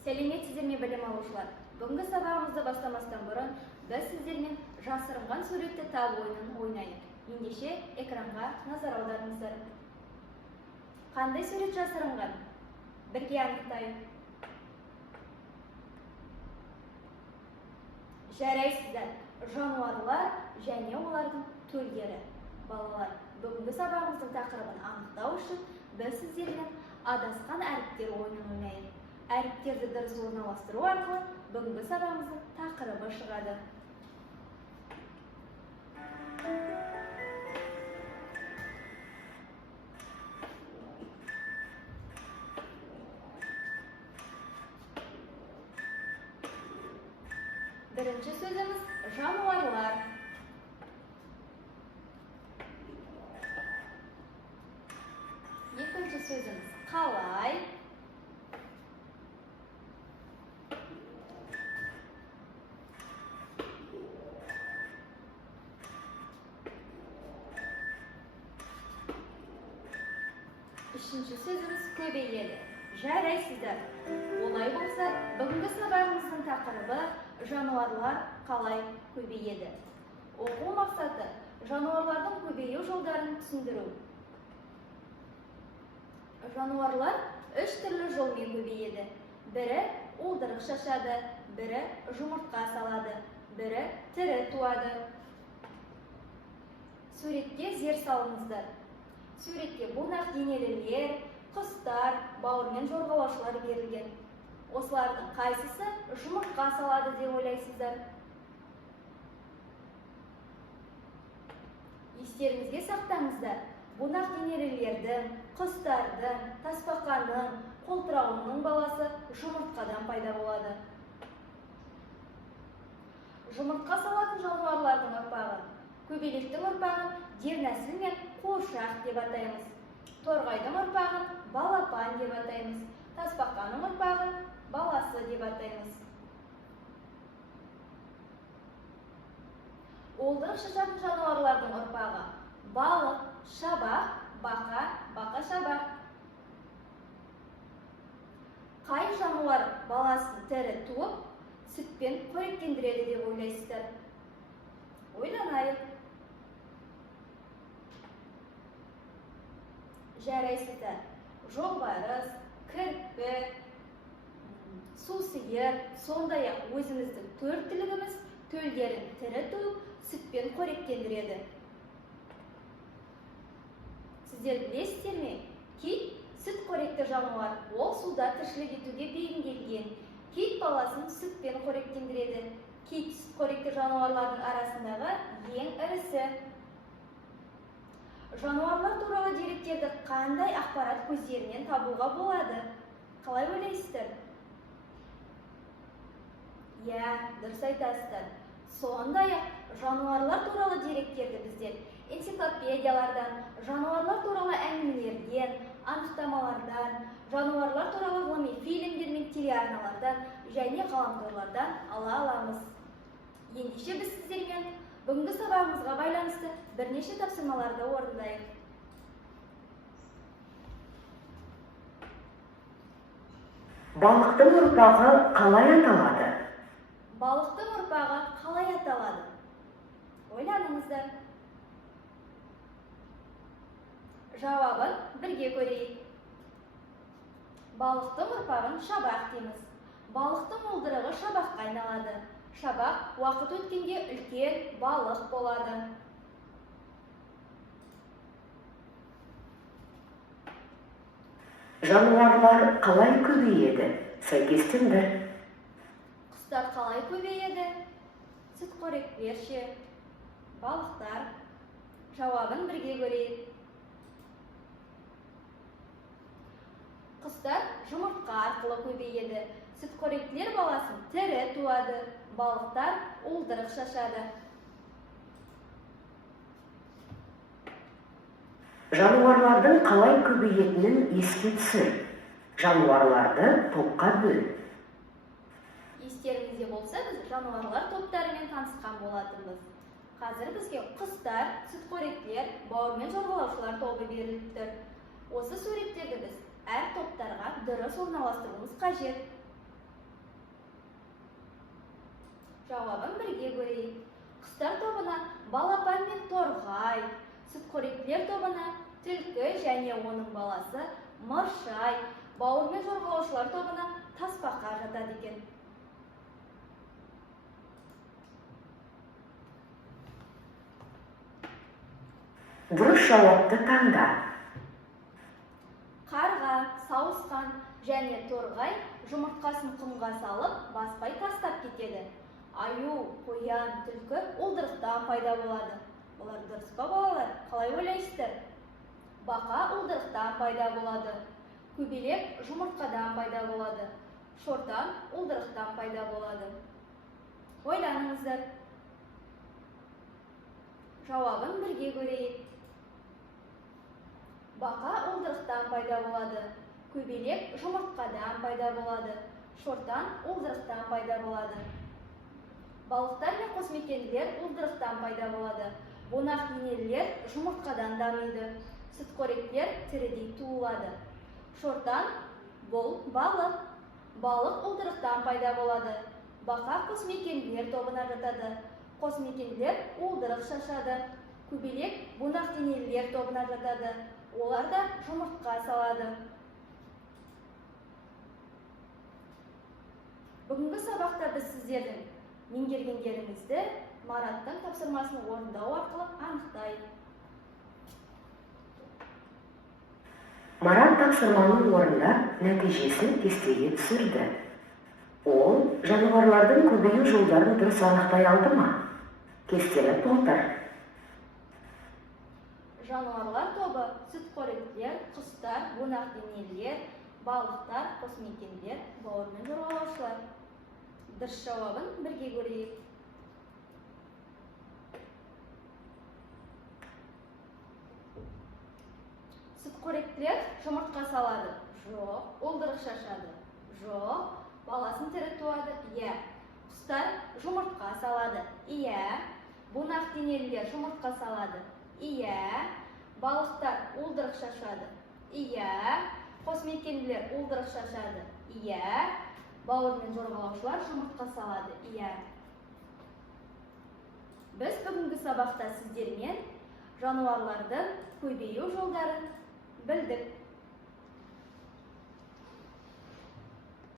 Сәлеметсіздер ме білім алушылар? Бүгінгі сабағымызды бастамастан бұрын біз сіздермен жасырынған суретті табу ойынын ойнайық. Ендеше экранға назар аударыңыздар. Қандай сурет жасырынған? Бірге анықтайық. Жарайсыздар, жануарлар және олардың төлдері. Балалар, бүгінгі сабағымыздың тақырыбын анықтау үшін біз сіздермен адасқан әріптер ойынын ойнайық. Әріптерді дұрыс орналастыру арқылы бүгінгі сабағымыздың тақырыбы шығады. Бірінші сөзіміз жануарлар. Екінші сөзіміз қалай. Үшінші сөзіміз көбейеді. Жарайсыздар. Олай болса, бүгінгі сабағымыздың тақырыбы жануарлар қалай көбейеді. Оқу мақсаты жануарлардың көбею жолдарын түсіндіру. Жануарлар үш түрлі жолмен көбейеді. Бірі уылдырық шашады, бірі жұмыртқа салады, бірі тірі туады. Суретке зер салыңыздар. Суретке бунақ денелілер, құстар, бауырмен жорғалаушылар берілген. Осылардың қайсысы жұмыртқа салады деп ойлайсыздар? Естеріңізге сақтаңыздар. Бунақ денелілердің, құстардың, тасбақаның, қолтырауының баласы жұмыртқадан пайда болады. Жұмыртқа салатын жануарлардың ұрпағын, көбелектің ұрпағын дернәсіл мен қуыршақ деп атаймыз. Торғайдың ұрпағын балапан деп атаймыз. Тасбақаның ұрпағын баласы деп атаймыз. Уылдырық шашатын жануарлардың ұрпағы балық, шабақ, бақа, бақа-шабақ. Қай жануар баласын тірі туып, сүтпен қоректендіреді деп ойлайсыздар? Ойланайық. Жарайсыздар. Жолбарыс, кірпі, сусүйір, сондай-ақ өзіміздің төрттілігіміз төлдерін тірі туып, сүтпен қоректендіреді. Сіздер білесіздер ме? Кит сүт қоректі жануар, ол суда тіршілік етуге бейімделген. Кит баласын сүтпен қоректендіреді. Кит сүт қоректі жануарлардың арасындағы ең ірісі. Жануарлар туралы деректерді қандай ақпарат көздерінен табуға болады? Қалай ойлайсыздар? Дұрыс айтасыздар. Сондай-ақ жануарлар туралы деректерді біздер энциклопедиялардан, жануарлар туралы әңгімелерден, анықтамалардан, жануарлар туралы ғылыми фильмдер мен телеарналардан және ғаламторлардан ала аламыз. Ендеше біз сіздермен бүгінгі сабағымызға байланысты бірнеше тапсырмаларды орындайық. Балықтың ұрпағы қалай аталады? Балықтың ұрпағы қалай аталады? Ойланыңыздар. Жауабын бірге көрейік. Балықтың ұрпағын шабақ дейміз. Балықтың уылдырығы шабаққа айналады. Шабақ уақыт өткенде үлкен балық болады. Жануарлар қалай көбейеді? Сәйкестендір. Құстар қалай көбейеді? Сүтқоректілер ше? Балықтар. Жауабын бірге көрейік. Құстар жұмыртқа арқылы көбейеді. Сүтқоректілер баласын тірі туады. Балықтар уылдырық шашады. Жануарлардың қалай көбейетінін еске түсір. Жануарларды топқа бөл. Естеріңізде болса, біз жануарлар топтарымен танысқан болатынбыз. Қазір бізге құстар, сүтқоректілер, бауырмен жорғалаушылар тобы беріліп тұр. Осы суреттерді біз әр топтарға дұрыс орналастыруымыз қажет. Жауабын бірге көрейік. Құстар тобына балапан мен торғай, сүтқоректілер тобына түлкі және оның баласы мыршай, бауыр мен жорғалаушылар тобына тасбақа жатады екен. Дұрыс жауапты таңда. Қарға, сауысқан және торғай жұмыртқасын құмға салып, баспай тастап кетеді. Аю, қоян, түлкі уылдырықтан пайда болады. Олар дұрыс па балалар? Қалай ойлайсыздар? Бақа уылдырықтан пайда болады. Көбелек жұмыртқадан пайда болады. Шортан уылдырықтан пайда болады. Ойланыңыздар. Жауабын бірге көрейік. Бақа уылдырықтан пайда болады. Көбелек жұмыртқадан пайда болады. Шортан уылдырықтан пайда болады. Балықтар мен қосмекенділер уылдырықтан пайда болады. Бунақ денелілер жұмыртқадан дамиды. Сүтқоректілер тірідей туылады. Шортан бұл балық. Балық уылдырықтан пайда болады. Бақа қосмекенділер тобына жатады. Қосмекенділер уылдырық шашады. Көбелек бунақ денелілер тобына жатады. Олар да жұмыртқа салады. Бүгінгі сабақта біз сіздердің меңгергендеріңізді Мараттың тапсырмасын орындау арқылы анықтайық. Марат тапсырманың орындап, нәтижесін кестеге түсірді. Ол жануарлардың көбею жолдарын дұрыс анықтай алды ма? Кестені толтыр. Жануарлар тобы сүтқоректілер, құстар, бунақ денелілер, балықтар, қосмекендер, бауыр мен жорғалаушылар. Дұрыс жауабын бірге көрейік. Сүтқоректілер жұмыртқа салады. Жоқ. Уылдырық шашады. Жоқ. Баласын тірі туады. Иә. Құстар жұмыртқа салады. Иә. Бунақ денелілер жұмыртқа салады. Иә. Балықтар уылдырық шашады. Иә. Қосмекенділер уылдырық шашады. Иә. Бауыр мен жорғалаушылар жұмыртқа салады. Иә. Біз бүгінгі сабақта сіздермен жануарлардың көбею жолдарын білдік.